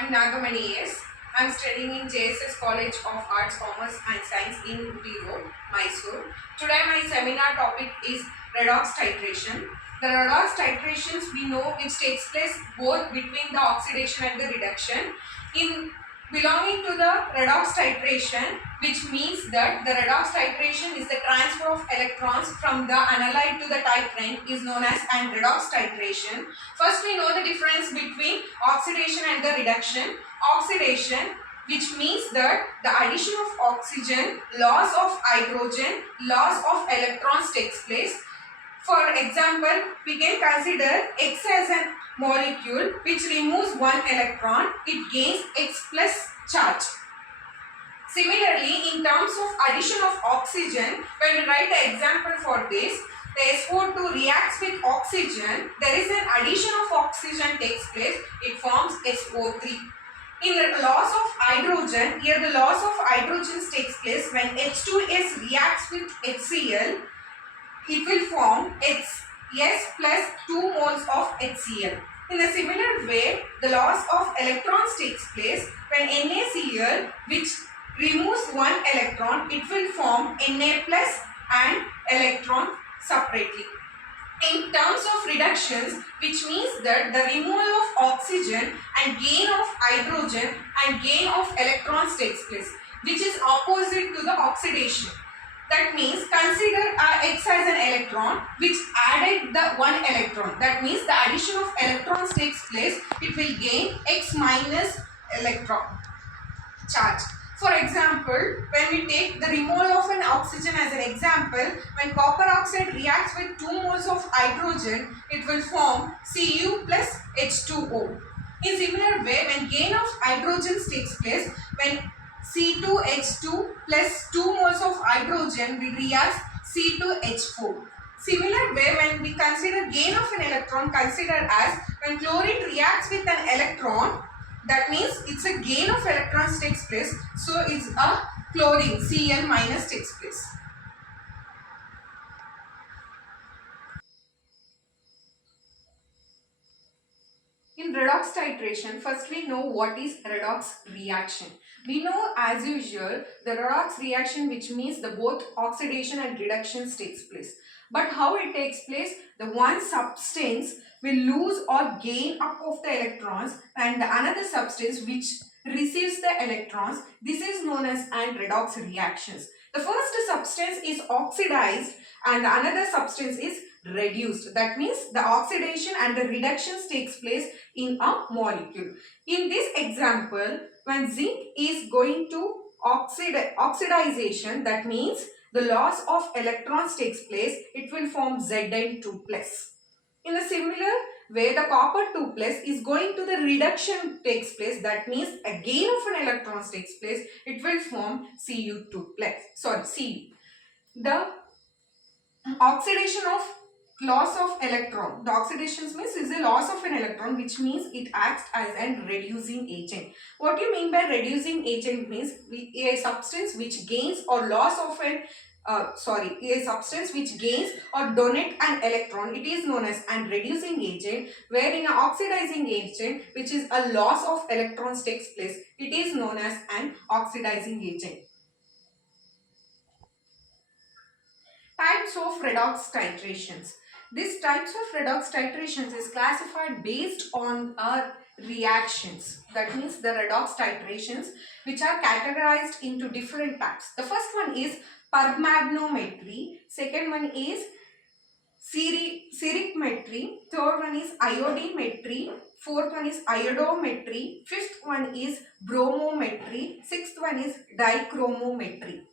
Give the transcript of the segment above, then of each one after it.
I'm Nagamani S. I'm studying in JSS College of Arts, Commerce and Science in Uti Road, Mysore. Today my seminar topic is redox titration. The redox titrations we know which takes place both between the oxidation and the reduction. In belonging to the redox titration, which means that the redox titration is the transfer of electrons from the analyte to the titrant, is known as an redox titration. First we know the difference between oxidation and the reduction. Oxidation, which means that the addition of oxygen, loss of hydrogen, loss of electrons takes place. For example, we can consider X as a molecule which removes one electron, it gains X plus charge. Similarly, in terms of addition of oxygen, when we write the example for this, the SO2 reacts with oxygen, there is an addition of oxygen takes place, it forms SO3. In the loss of hydrogen, here the loss of hydrogen takes place when H2S reacts with HCl, it will form S plus 2 moles of HCl. In a similar way, the loss of electrons takes place when NaCl, which removes one electron, it will form Na plus and electron separately. In terms of reductions, which means that the removal of oxygen and gain of hydrogen and gain of electrons takes place, which is opposite to the oxidation. That means consider X as an electron which added the one electron. That means the addition of electrons takes place, it will gain X minus electron charge. For example, when we take the removal of an oxygen as an example, when copper oxide reacts with 2 moles of hydrogen, it will form Cu plus H2O. In similar way, when gain of hydrogen takes place, when C2H2 plus 2 moles of hydrogen will react C2H4. Similar way, when we consider gain of an electron, consider as when chlorine reacts with an electron, that means it's a gain of electrons takes place, so it's a chlorine Cl minus takes place. In redox titration, first we know what is redox reaction. We know as usual the redox reaction, which means the both oxidation and reductions takes place. But how it takes place? The one substance will lose or gain up of the electrons and the another substance which receives the electrons. This is known as an redox reactions. The first substance is oxidized and another substance is reduced. That means the oxidation and the reductions takes place in a molecule. In this example, when zinc is going to oxidization, that means the loss of electrons takes place, it will form Zn2+. In a similar way, the copper 2+ is going to the reduction takes place, that means a gain of an electrons takes place, it will form Cu2+. Cu. The oxidation of loss of electron. The oxidation means is a loss of an electron, which means it acts as a reducing agent. What do you mean by reducing agent? Means a substance which gains or loss of an a substance which gains or donate an electron, it is known as an reducing agent, wherein an oxidizing agent which is a loss of electrons takes place, it is known as an oxidizing agent. Types of redox titrations. These types of redox titrations is classified based on reactions. That means the redox titrations which are categorized into different types. The first one is permagnometry. Second one is syricmetry. Third one is iodimetry. Fourth one is iodometry. Fifth one is bromometry. Sixth one is dichromometry.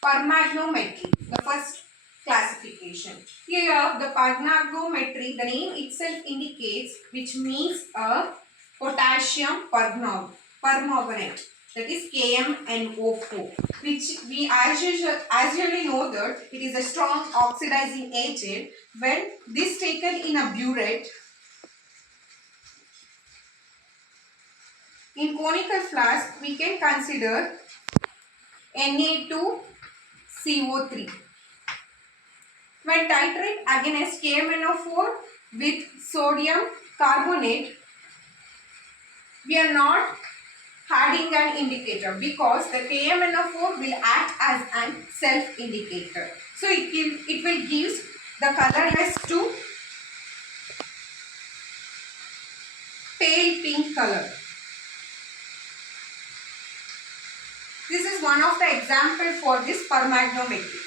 Permagnometry, the first classification. Here the permagnometry, the name itself indicates, which means a potassium permanganate, that is KMnO4, which we as usually know that it is a strong oxidizing agent. When this taken in a burette, in conical flask, we can consider Na2CO3. When titrate against KMnO4 with sodium carbonate, we are not adding an indicator because the KMnO4 will act as an self indicator. So it will give the colorless to pale pink color. This is one of the example for this permagnometry.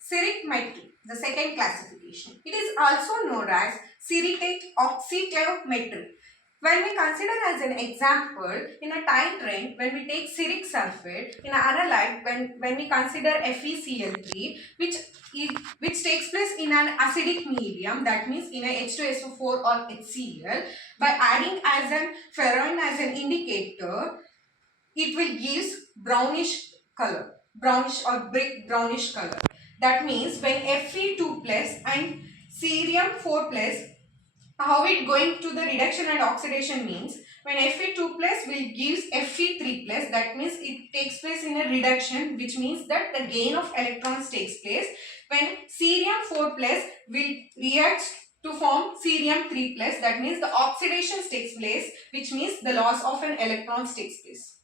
Ceritmetry, the second classification. It is also known as ceritate oxytiometry. When we consider as an example, in a titrant, when we take ceric sulfate, in an analyte, when we consider FeCl3, which takes place in an acidic medium, that means in a H2SO4 or HCl, by adding as an ferroin as an indicator, it will give brownish color, brownish or brick brownish color. That means when Fe2 plus and cerium 4 plus, how it going to the reduction and oxidation means when Fe2 plus will gives Fe3 plus, that means it takes place in a reduction, which means that the gain of electrons takes place. When cerium 4 plus will react to form cerium 3 plus, that means the oxidation takes place, which means the loss of an electrons takes place.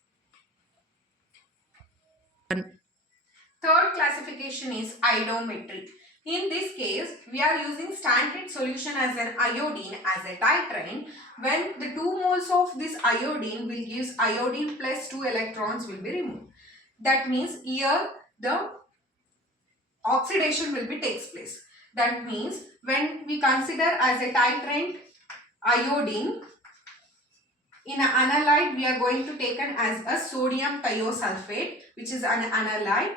Third classification is iodometry. In this case, we are using standard solution as an iodine as a titrant. When the 2 moles of this iodine will give iodine plus 2 electrons will be removed. That means here the oxidation will be takes place. That means when we consider as a titrant iodine, in an analyte we are going to take an as a sodium thiosulfate, which is an analyte.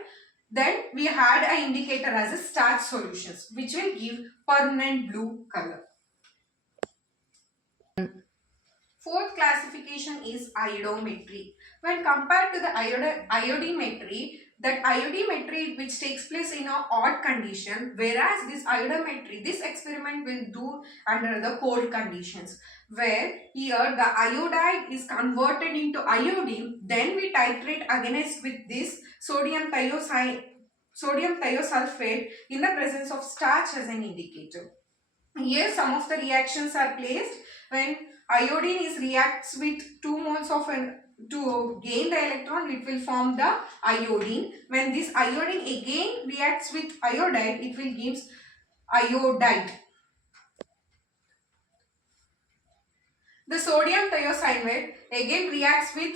Then we had an indicator as a starch solutions, which will give permanent blue color. Fourth classification is iodometry. When compared to the iodimetry, that iodimetry which takes place in an odd condition, whereas this iodometry, this experiment will do under the cold conditions, where here the iodide is converted into iodine, then we titrate against with this sodium thiosulfate in the presence of starch as an indicator. Here some of the reactions are placed. When iodine is reacts with 2 moles of to gain the electron, it will form the iodine. When this iodine again reacts with iodide, it will give iodide. The sodium thiocyanate again reacts with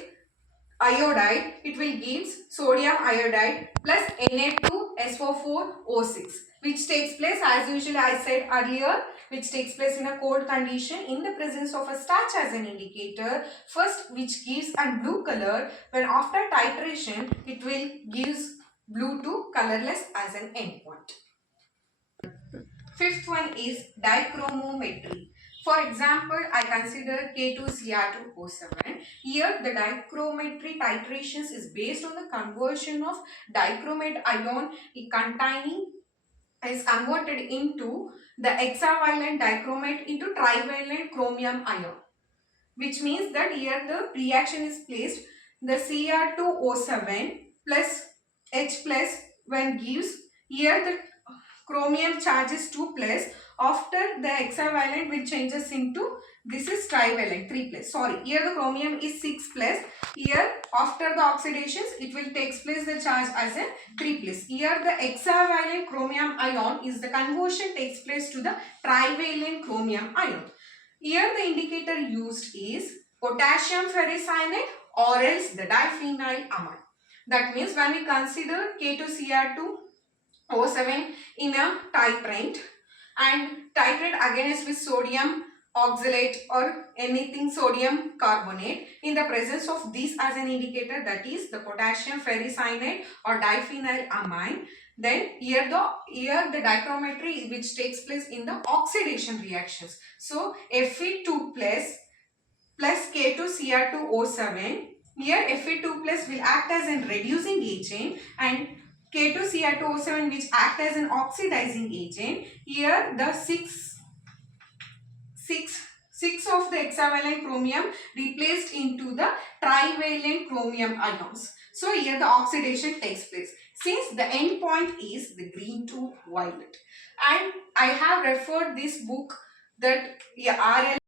iodide, it will give sodium iodide plus Na2SO4O6, which takes place as usually I said earlier, which takes place in a cold condition in the presence of a starch as an indicator. First, which gives a blue color, when after titration it will gives blue to colorless as an endpoint. Fifth one is dichromometry. For example, I consider K2Cr2O7. Here the dichrometry titrations is based on the conversion of dichromate ion containing is converted into the hexavalent dichromate into trivalent chromium ion, which means that here the reaction is placed the Cr2O7 plus H plus when gives here the chromium charge is 2 plus, after the hexavalent which changes into this is trivalent 3 plus. Sorry, here the chromium is 6 plus. Here after the oxidations it will takes place the charge as a 3 plus. Here the hexavalent chromium ion is the conversion takes place to the trivalent chromium ion. Here the indicator used is potassium ferricyanate or else the diphenylamine. That means when we consider K2Cr2O7 in a titrant and titrate against with sodium oxalate or anything sodium carbonate in the presence of this as an indicator, that is the potassium ferricyanate or diphenylamine, then here the dichrometry which takes place in the oxidation reactions. So Fe2 plus K2Cr2O7, here Fe2 plus will act as an reducing agent and K2Cr2O7 which act as an oxidizing agent. Here the 6 of the hexavalent chromium replaced into the trivalent chromium ions. So here the oxidation takes place. Since the end point is the green to violet, and I have referred this book that RL